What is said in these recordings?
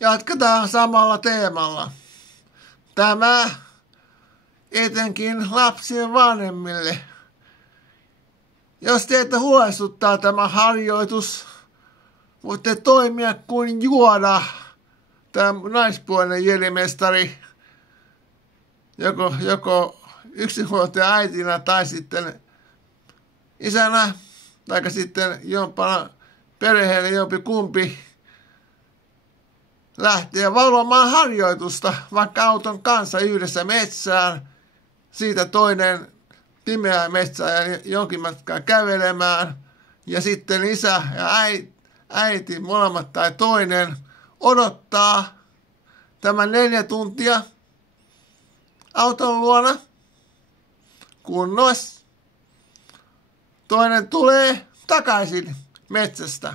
Jatketaan samalla teemalla. Tämä etenkin lapsien vanhemmille. Jos teitä huolestuttaa tämä harjoitus, voitte toimia kuin juoda tämä naispuolinen jelimestari, joko yksinhuoltaja äitinä tai sitten isänä, tai sitten jompana perheelle jompi kumpi lähtee valvomaan harjoitusta vaikka auton kanssa yhdessä metsään, siitä toinen pimeään metsään ja jonkin matkaa kävelemään, ja sitten isä ja äiti molemmat tai toinen odottaa tämän 4 tuntia auton luona, kunnes toinen tulee takaisin metsästä.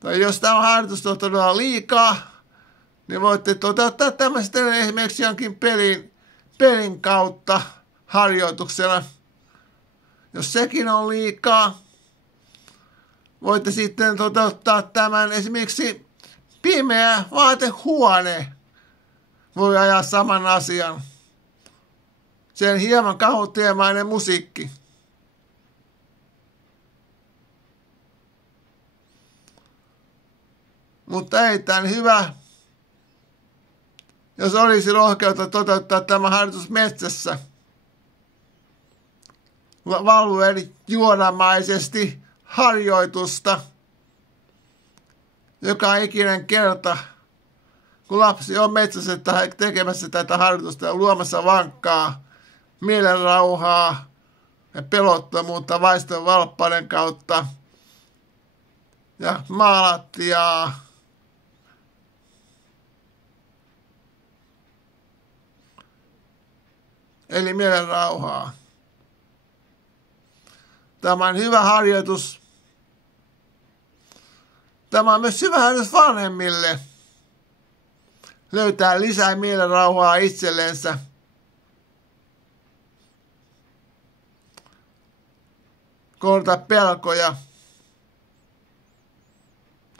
Tai jos tämä harjoitus on todella liikaa, niin voitte toteuttaa tämä sitten esimerkiksi jonkin pelin kautta harjoituksena. Jos sekin on liikaa, voitte sitten toteuttaa tämän esimerkiksi pimeä vaatehuone. Voi ajaa saman asian. Sen hieman kauhuteemainen musiikki. Mutta erittäin hyvä, jos olisi rohkeutta toteuttaa tämä harjoitus metsässä. Valvuen juonamaisesti harjoitusta joka ikinen kerta, kun lapsi on metsässä tai tekemässä tätä harjoitusta ja luomassa vankkaa mielenrauhaa ja pelottomuutta vaiston valppaiden kautta ja maalattiaa. Eli mielenrauhaa. Tämä on hyvä harjoitus. Tämä on myös hyvä harjoitus vanhemmille. Löytää lisää mielenrauhaa itsellensä. Kohdata pelkoja.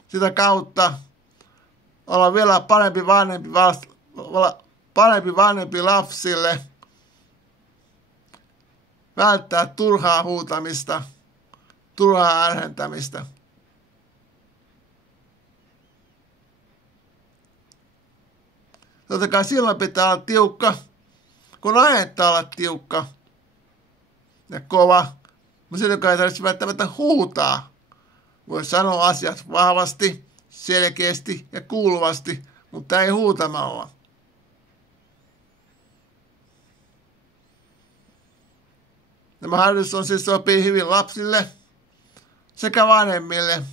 Sitä kautta olla vielä parempi vanhempi lapsille. Välttää turhaa huutamista, turhaa ärhentämistä. Totta kai silloin pitää olla tiukka, kun aiheuttaa olla tiukka ja kova. Mutta silloin ei tarvitse välttämättä huutaa. Voi sanoa asiat vahvasti, selkeästi ja kuuluvasti, mutta ei huutamalla. Tämä harjoitus on siis sopii hyvin lapsille sekä vanhemmille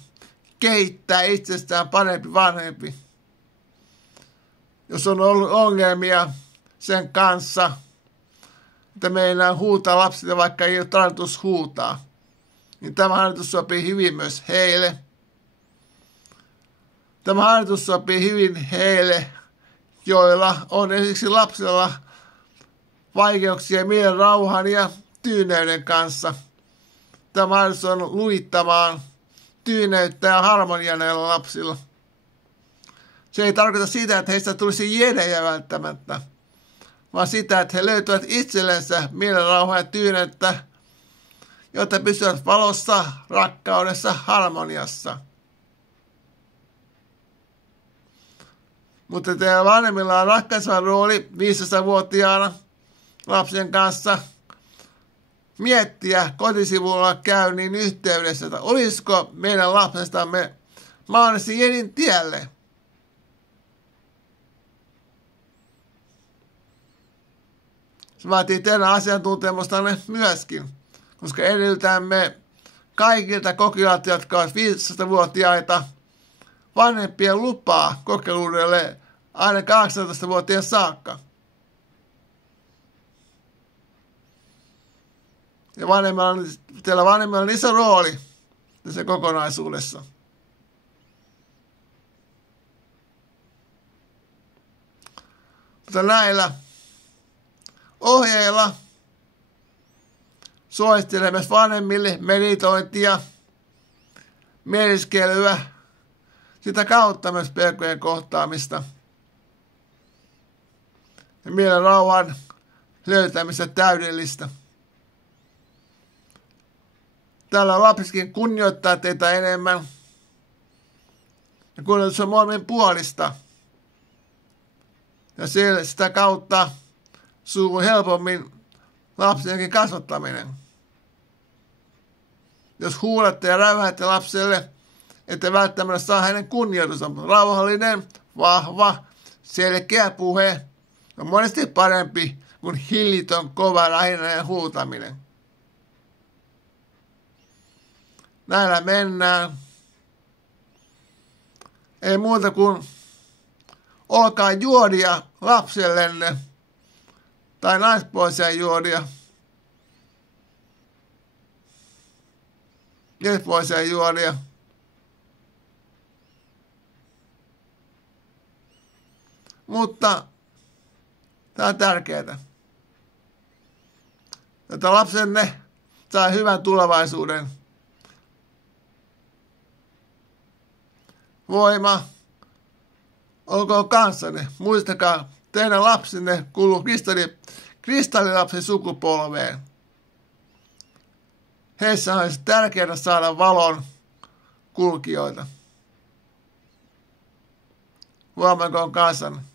kehittää itsestään parempi vanhempi. Jos on ollut ongelmia sen kanssa, että meinaa huutaa lapsille, vaikka ei ole tarkoitus huutaa, niin tämä harjoitus sopii hyvin myös heille. Tämä harjoitus sopii hyvin heille, joilla on esimerkiksi lapsilla vaikeuksia mielen rauhan ja tyyneyden kanssa. Tämä harjoitus on luittamaan tyyneyttä ja harmoniaa näillä lapsilla. Se ei tarkoita sitä, että heistä tulisi jedejä välttämättä, vaan sitä, että he löytävät itsellensä mielenrauhaa ja tyyneyttä, jotta pysyvät valossa, rakkaudessa, harmoniassa. Mutta teillä vanhemmilla on ratkaiseva rooli 15-vuotiaana lapsen kanssa miettiä kotisivulla käynnin yhteydessä, että olisiko meidän lapsestamme mahdollisesti jedin tielle. Se vaatii teidän asiantuntemustanne myöskin, koska edellytämme kaikilta kokeilijoilta, jotka ovat 15-vuotiaita, vanhempien lupaa kokeiluudelle aina 18-vuotiaan saakka. Ja teillä vanhemmilla on iso rooli tässä kokonaisuudessa. Mutta näillä ohjeilla suosittelen myös vanhemmille meditointia mietiskelyä, sitä kautta myös pelkojen kohtaamista ja mielen rauhan löytämistä täydellistä. Tällä lapsikin kunnioittaa teitä enemmän ja kunnioitus on molemmin puolista. Ja sitä kautta sujuu helpommin lapsenkin kasvattaminen. Jos huudatte ja räyhäätte lapselle, ette välttämättä saa hänen kunnioitusta. Rauhallinen, vahva, selkeä puhe on monesti parempi kuin hillitön, kova, rähinäinen huutaminen. Näillä mennään. Ei muuta kuin olkaa juodia lapsellenne tai naispuolisia juodia. Miespuolisia juodia. Mutta tämä on tärkeää. Että lapsenne saa hyvän tulevaisuuden. Voima olkoon kanssanne. Muistakaa, teidän lapsenne kuuluu kristallilapsen sukupolveen. Heissä olisi tärkeää saada valon kulkijoita. Voimakoon kanssanne.